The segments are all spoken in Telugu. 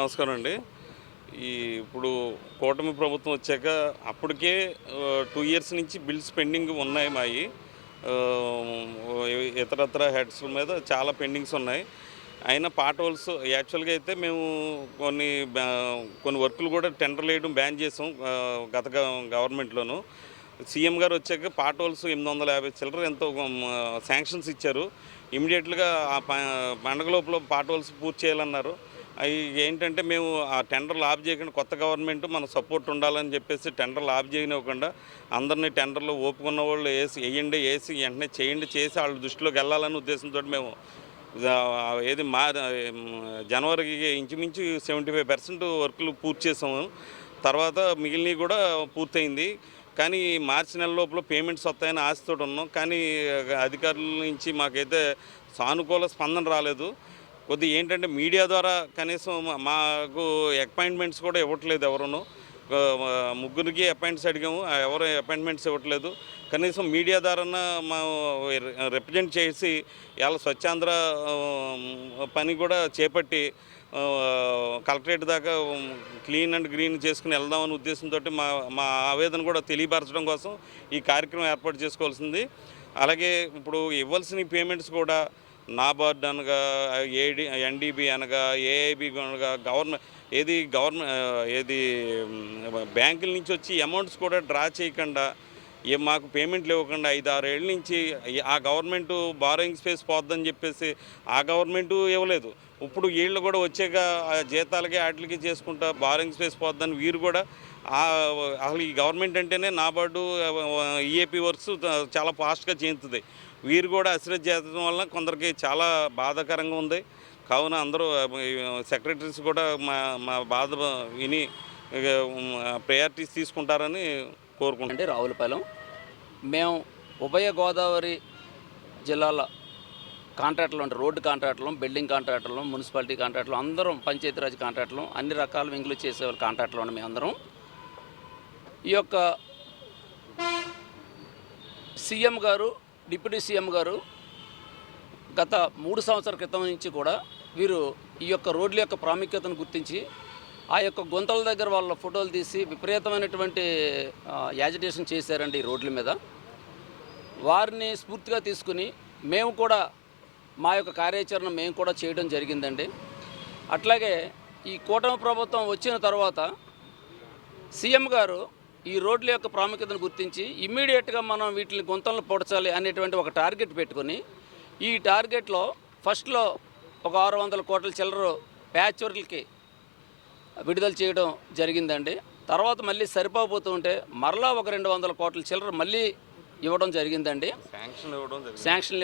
నమస్కారం అండి. ఇప్పుడు కూటమి ప్రభుత్వం వచ్చాక అప్పటికే 2 ఇయర్స్ నుంచి బిల్స్ పెండింగ్ ఉన్నాయి మాయి. ఇతరత్ర హెడ్స్ మీద చాలా పెండింగ్స్ ఉన్నాయి. అయినా పార్ట్ హోల్స్ యాక్చువల్‌గా అయితే మేము కొన్ని బ్యా కొన్ని వర్కులు కూడా టెండర్‌లు వేయడం బ్యాన్ చేసాం గత గవర్నమెంట్‌లోను. సీఎం గారు వచ్చాక పార్ట్ హోల్స్ 850 చిల్లర ఎంతో శాంక్షన్స్ ఇచ్చారు. ఇమ్మీడియేట్‌గా ఆ పండగ లోపల పార్ట్ హోల్స్ పూర్తి చేయాలన్నారు. అయి ఏంటంటే మేము ఆ టెండర్లు ఆఫ్ చేయకుండా కొత్త గవర్నమెంట్ మన సపోర్ట్ ఉండాలని చెప్పేసి టెండర్లు ఆఫ్ చేయనివ్వకుండా అందరినీ టెండర్లు ఓపుకున్న వాళ్ళు వేసి వెంటనే చేయండి చేసి వాళ్ళ దృష్టిలోకి వెళ్ళాలనే ఉద్దేశంతో మేము ఏది జనవరికి ఇంచుమించు 75% వర్కులు పూర్తి చేసాము. తర్వాత మిగిలినవి కూడా పూర్తయింది. కానీ మార్చి నెల లోపల పేమెంట్స్ వస్తాయని ఆశతో ఉన్నాం. కానీ అధికారుల నుంచి మాకైతే సానుకూల స్పందన రాలేదు. కొద్దిగా ఏంటంటే మీడియా ద్వారా కనీసం మాకు అపాయింట్మెంట్స్ కూడా ఇవ్వట్లేదు ఎవరును. ముగ్గురికి అపాయింట్స్ అడిగాము, ఎవరు అపాయింట్మెంట్స్ ఇవ్వట్లేదు. కనీసం మీడియా ద్వారా మా రిప్రజెంట్ చేసి ఇలా స్వచ్ఛాంధ్ర పని కూడా చేపట్టి కలెక్టరేట్ దాకా క్లీన్ అండ్ గ్రీన్ చేసుకుని వెళ్దామనే ఉద్దేశంతో మా మా ఆవేదన కూడా తెలియపరచడం కోసం ఈ కార్యక్రమం ఏర్పాటు చేసుకోవాల్సింది. అలాగే ఇప్పుడు ఇవ్వాల్సిన పేమెంట్స్ కూడా నాబార్డ్ అనగా ఎన్డీబీ అనగా ఏఐబీ అనగా బ్యాంకుల నుంచి వచ్చి అమౌంట్స్ కూడా డ్రా చేయకుండా మాకు పేమెంట్లు ఇవ్వకుండా 5-6 ఏళ్ళ నుంచి ఆ గవర్నమెంటు బారోయింగ్ స్పేస్ పోద్దని చెప్పేసి ఆ గవర్నమెంటు ఇవ్వలేదు. ఇప్పుడు వీళ్ళు కూడా వచ్చాక జీతాలకి వాటికి చేసుకుంటా బారోయింగ్ స్పేస్ పోద్దని వీరు కూడా అసలు ఈ గవర్నమెంట్ అంటేనే నాబార్డు ఈఏపీ వర్క్స్ చాలా ఫాస్ట్గా చేయించుతుంది. వీరు కూడా అశ్రద్ధ చేయడం వల్ల కొందరికి చాలా బాధాకరంగా ఉంది. కావున అందరూ సెక్రటరీస్ కూడా మా మా బాధ విని ప్రయారిటీస్ తీసుకుంటారని కోరుకుంటున్నాం. అంటే రావులపాలెం మేము ఉభయ గోదావరి జిల్లాల కాంట్రాక్టులు అంటే రోడ్డు కాంట్రాక్టులు, బిల్డింగ్ కాంట్రాక్టులు, మున్సిపాలిటీ కాంట్రాక్టులు, అందరం పంచాయతీరాజ్ కాంట్రాక్టులు, అన్ని రకాల వింగులు చేసే కాంట్రాక్టులు ఉన్నాయి. మేమందరం ఈ యొక్క సీఎం గారు, డిప్యూటీ సీఎం గారు గత 3 సంవత్సరాల క్రితం నుంచి కూడా వీరు ఈ యొక్క రోడ్ల యొక్క ప్రాముఖ్యతను గుర్తించి ఆ యొక్క గుంతల దగ్గర వాళ్ళ ఫోటోలు తీసి విపరీతమైనటువంటి యాజిటేషన్ చేశారండి ఈ రోడ్ల మీద. వారిని స్ఫూర్తిగా తీసుకుని మేము కూడా మా యొక్క కార్యాచరణ మేము కూడా చేయడం జరిగిందండి. అట్లాగే ఈ కూటమి ప్రభుత్వం వచ్చిన తర్వాత సీఎం గారు ఈ రోడ్ల యొక్క ప్రాముఖ్యతను గుర్తించి ఇమ్మీడియట్గా మనం వీటిని గుంతలను పొడచాలి అనేటువంటి ఒక టార్గెట్ పెట్టుకుని ఈ టార్గెట్లో ఫస్ట్లో ఒక 600 కోట్ల చిల్లర ప్యాచ్ వర్క్లకి విడుదల చేయడం జరిగిందండి. తర్వాత మళ్ళీ సరిపోతూ ఉంటే మరలా ఒక 200 కోట్ల చిల్లర మళ్ళీ ఇవ్వడం జరిగిందండి. శాంక్షన్లు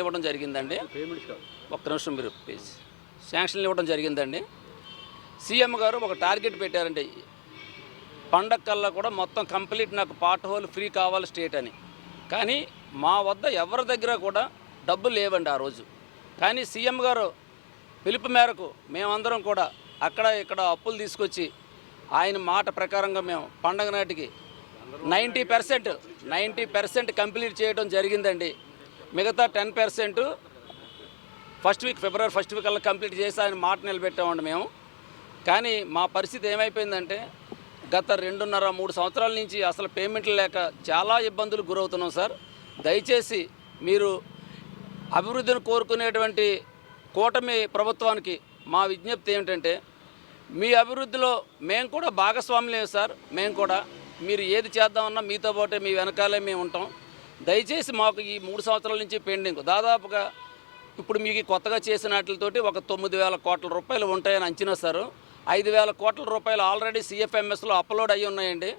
ఇవ్వడం జరిగిందండి. ఒక్క నిమిషం మీరు ప్లీజ్. శాంక్షన్లు ఇవ్వడం జరిగిందండి. సీఎం గారు ఒక టార్గెట్ పెట్టారండి, పండగ కల్లా కూడా మొత్తం కంప్లీట్ నాకు పార్ట్ హోల్ ఫ్రీ కావాలి స్టేట్ అని. కానీ మా వద్ద ఎవరి దగ్గర కూడా డబ్బులు లేవండి ఆ రోజు. కానీ సీఎం గారు పిలుపు మేరకు మేమందరం కూడా అక్కడ ఇక్కడ అప్పులు తీసుకొచ్చి ఆయన మాట ప్రకారంగా మేము పండగ నాటికి 90% కంప్లీట్ చేయడం జరిగిందండి. మిగతా 10% ఫిబ్రవరి ఫస్ట్ వీక్ అలా కంప్లీట్ చేసి ఆయన మాట నిలబెట్టామండి మేము. కానీ మా పరిస్థితి ఏమైపోయిందంటే గత 2.5-3 సంవత్సరాల నుంచి అసలు పేమెంట్లు లేక చాలా ఇబ్బందులు గురవుతున్నాం సార్. దయచేసి మీరు అభివృద్ధిని కోరుకునేటువంటి కూటమి ప్రభుత్వానికి మా విజ్ఞప్తి ఏమిటంటే మీ అభివృద్ధిలో మేము కూడా భాగస్వాములే సార్. మేము కూడా మీరు ఏది చేద్దామన్నా మీతో పాటే మీ వెనకాలే మేము ఉంటాం. దయచేసి మాకు ఈ 3 సంవత్సరాల నుంచి పెండింగ్ దాదాపుగా ఇప్పుడు మీకు కొత్తగా చేసిన వాటితోటి ఒక 9,000 కోట్ల రూపాయలు ఉంటాయని అంచనా సార్. 5,000 కోట్ల రూపాయలు ఆల్రెడీ సిఎఫ్ఎంఎస్లో అప్లోడ్ అయ్యి ఉన్నాయండి.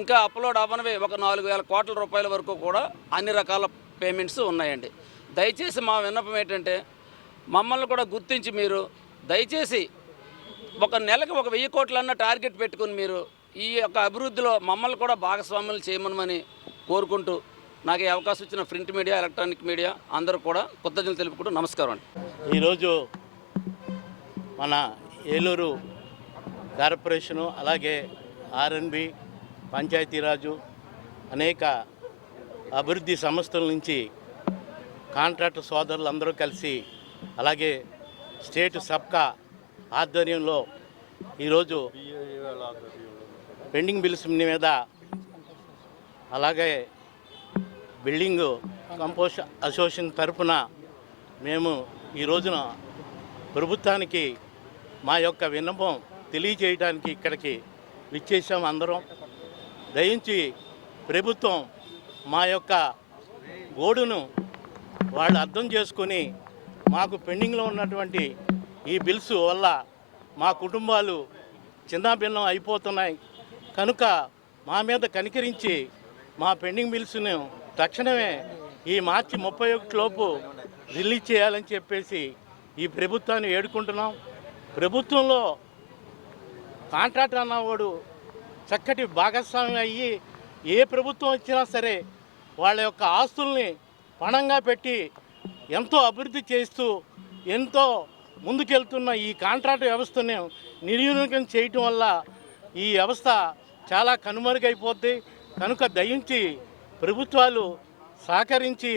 ఇంకా అప్లోడ్ అవ్వనివి ఒక 4,000 కోట్ల రూపాయల వరకు కూడా అన్ని రకాల పేమెంట్స్ ఉన్నాయండి. దయచేసి మా విన్నపం ఏంటంటే మమ్మల్ని కూడా గుర్తించి మీరు దయచేసి ఒక నెలకు ఒక 1000 కోట్లన్న టార్గెట్ పెట్టుకుని మీరు ఈ యొక్క అభివృద్ధిలో మమ్మల్ని కూడా భాగస్వాములు చేయమని కోరుకుంటూ నాకు ఈ అవకాశం ఇచ్చిన ప్రింట్ మీడియా, ఎలక్ట్రానిక్ మీడియా అందరూ కూడా కృతజ్ఞతలు తెలుపుకుంటూ నమస్కారం అండి. ఈరోజు మన ఏలూరు కార్పొరేషను అలాగే ఆర్ఎన్బి, పంచాయతీరాజు అనేక అభివృద్ధి సంస్థల నుంచి కాంట్రాక్టర్ సోదరులు అందరూ కలిసి అలాగే స్టేట్ సబ్కా ఆధ్వర్యంలో ఈరోజు పెండింగ్ బిల్స్ మీద అలాగే బిల్డింగ్ కంపోజ్ అసోసియేషన్ తరఫున మేము ఈ రోజున ప్రభుత్వానికి మా యొక్క విన్నపం తెలియజేయడానికి ఇక్కడికి విచ్చేసాం అందరం. దయించి ప్రభుత్వం మా యొక్క గోడును వాళ్ళు అర్థం చేసుకొని మాకు పెండింగ్లో ఉన్నటువంటి ఈ బిల్స్ వల్ల మా కుటుంబాలు చిన్నాభిన్నం అయిపోతున్నాయి కనుక మా మీద కనికరించి మా పెండింగ్ బిల్స్ను తక్షణమే ఈ మార్చి 31 లోపు రిలీజ్ చేయాలని చెప్పేసి ఈ ప్రభుత్వాన్ని వేడుకుంటున్నాం. ప్రభుత్వంలో కాంట్రాక్ట్ అన్నవాడు చక్కటి భాగస్వామి అయ్యి ఏ ప్రభుత్వం వచ్చినా సరే వాళ్ళ యొక్క ఆస్తుల్ని పణంగా పెట్టి ఎంతో అభివృద్ధి చేస్తూ ఎంతో ముందుకెళ్తున్న ఈ కాంట్రాక్ట్ వ్యవస్థను నిర్వినియోగం చేయటం వల్ల ఈ వ్యవస్థ చాలా కనుమరుగైపోద్ది. కనుక దయించి ప్రభుత్వాలు సహకరించి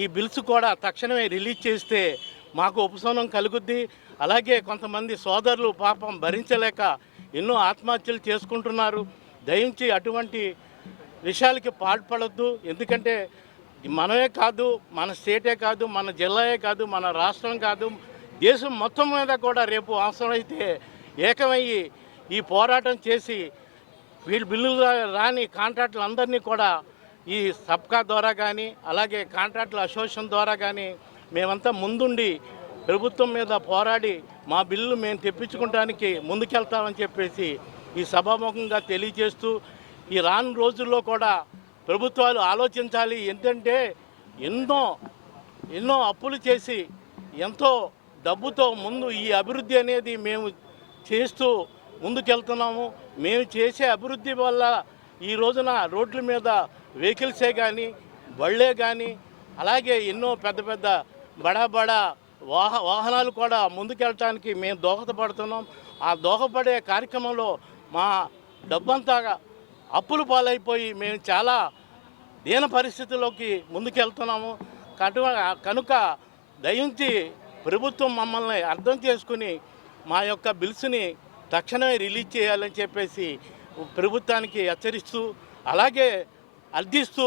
ఈ బిల్స్ కూడా తక్షణమే రిలీజ్ చేస్తే మాకు ఉపశమనం కలుగుద్ది. అలాగే కొంతమంది సోదరులు పాపం భరించలేక ఎన్నో ఆత్మహత్యలు చేసుకుంటున్నారు. దయించి అటువంటి విషయాలకి పాల్పడొద్దు. ఎందుకంటే మనమే కాదు, మన స్టేటే కాదు, మన జిల్లాయే కాదు, మన రాష్ట్రం కాదు, దేశం మొత్తం మీద కూడా రేపు అవసరమైతే ఏకమయ్యి ఈ పోరాటం చేసి వీళ్ళు బిల్లులు రాని కాంట్రాక్టులు అందరినీ కూడా ఈ సబ్కా ద్వారా కానీ అలాగే కాంట్రాక్టుల అసోసియేషన్ ద్వారా కానీ మేమంతా ముందుండి ప్రభుత్వం మీద పోరాడి మా బిల్లు మేము తెప్పించుకోవడానికి ముందుకెళ్తామని చెప్పేసి ఈ సభాముఖంగా తెలియజేస్తూ ఈ రాను రోజుల్లో కూడా ప్రభుత్వాలు ఆలోచించాలి. ఏంటంటే ఎన్నో అప్పులు చేసి ఎంతో డబ్బుతో ముందు ఈ అభివృద్ధి అనేది మేము చేస్తూ ముందుకెళ్తున్నాము. మేము చేసే అభివృద్ధి వల్ల ఈ రోజున రోడ్ల మీద వెహికల్సే కానీ బళ్ళే కానీ అలాగే ఎన్నో పెద్ద పెద్ద బడా వాహనాలు కూడా ముందుకెళ్ళటానికి మేము దోహదపడుతున్నాం. ఆ దోహదపడే కార్యక్రమంలో మా డబ్బంతా అప్పులు పాలైపోయి మేము చాలా దీన పరిస్థితుల్లోకి ముందుకెళ్తున్నాము. కనుక దయించి ప్రభుత్వం మమ్మల్ని అర్థం చేసుకుని మా యొక్క బిల్స్ని తక్షణమే రిలీజ్ చేయాలని చెప్పేసి ప్రభుత్వానికి హెచ్చరిస్తూ అలాగే అర్థిస్తూ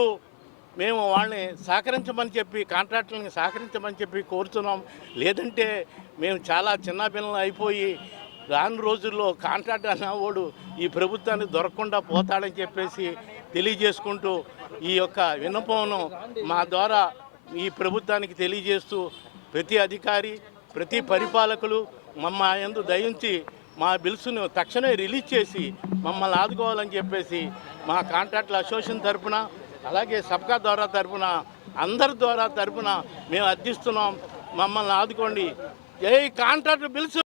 మేము వాళ్ళని సహకరించమని చెప్పి కాంట్రాక్టులని సహకరించమని చెప్పి కోరుతున్నాం. లేదంటే మేము చాలా చిన్నపిల్లలు అయిపోయి రాను రోజుల్లో కాంట్రాక్ట్ అన్నవాడు ఈ ప్రభుత్వానికి దొరకకుండా పోతాడని చెప్పేసి తెలియజేసుకుంటూ ఈ యొక్క విన్నపమును మా ద్వారా ఈ ప్రభుత్వానికి తెలియజేస్తూ ప్రతి అధికారి ప్రతి పరిపాలకులు మమ్మ యందు దయించి మా బిల్స్ను తక్షణమే రిలీజ్ చేసి మమ్మల్ని ఆదుకోవాలని చెప్పేసి మా కాంట్రాక్టుల అసోసియేషన్ తరఫున అలాగే సబ్కా ద్వారా తరఫున అందరి ద్వారా తరఫున మేము అర్థిస్తున్నాం. మమ్మల్ని ఆదుకోండి. ఏ కాంట్రాక్ట్ బిల్స్